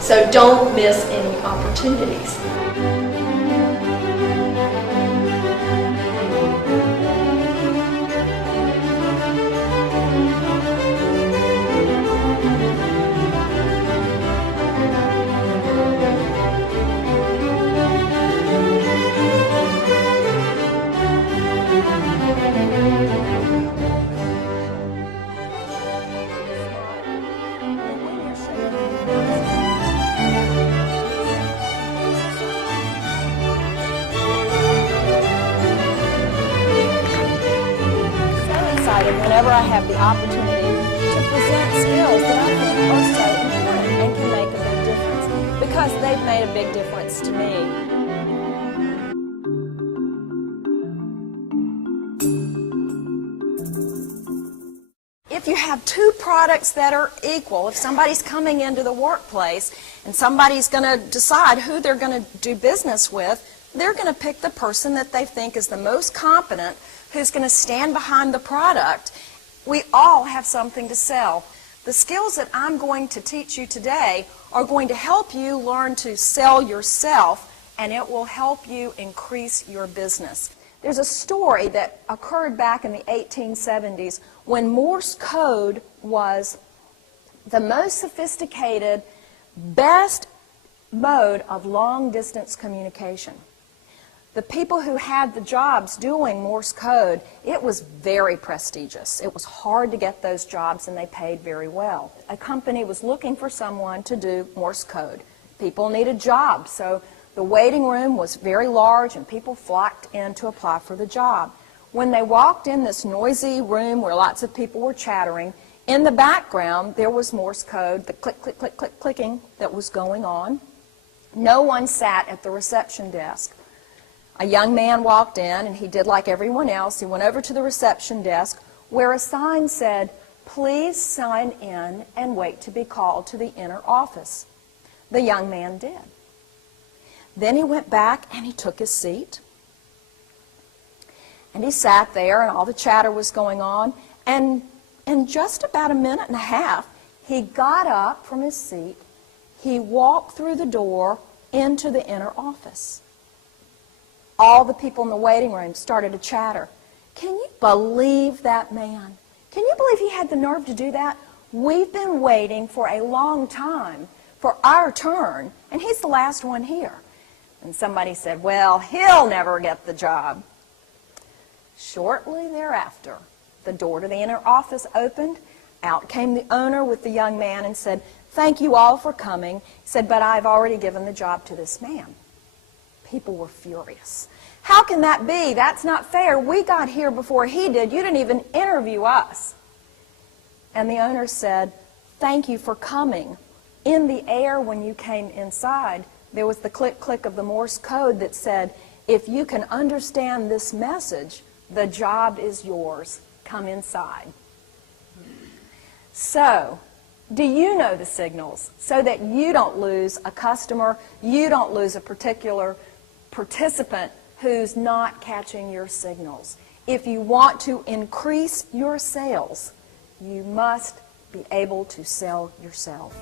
So don't miss any opportunities. Whenever I have the opportunity to present skills that I think are so important and can make a big difference, because they've made a big difference to me. If you have two products that are equal, if somebody's coming into the workplace and somebody's going to decide who they're going to do business with, they're going to pick the person that they think is the most competent, who's going to stand behind the product. We all have something to sell. The skills that I'm going to teach you today are going to help you learn to sell yourself, and it will help you increase your business. There's a story that occurred back in the 1870s when Morse code was the most sophisticated, best mode of long-distance communication. The people who had the jobs doing Morse code, it was very prestigious. It was hard to get those jobs, and they paid very well. A company was looking for someone to do Morse code. People needed jobs, so the waiting room was very large, and people flocked in to apply for the job. When they walked in this noisy room where lots of people were chattering, in the background there was Morse code, the click, click, click, click, clicking that was going on. No one sat at the reception desk. A young man walked in, and he did like everyone else. He went over to the reception desk where a sign said, "Please sign in and wait to be called to the inner office." The young man did. Then he went back and he took his seat. And he sat there, and all the chatter was going on. And in just about a minute and a half, he got up from his seat. He walked through the door into the inner office. All the people in the waiting room started to chatter. Can you believe that man? Can you believe he had the nerve to do that? We've been waiting for a long time for our turn, and he's the last one here. And somebody said, well, he'll never get the job. Shortly thereafter, the door to the inner office opened. Out came the owner with the young man and said, "Thank you all for coming." He said, "But I've already given the job to this man." People were furious. How can that be? That's not fair. We got here before he did. You didn't even interview us. And the owner said, "Thank you for coming." In the air when you came inside, there was the click, click of the Morse code that said, if you can understand this message, the job is yours. Come inside. So, do you know the signals so that you don't lose a customer, you don't lose a particular participant who's not catching your signals? If you want to increase your sales, you must be able to sell yourself.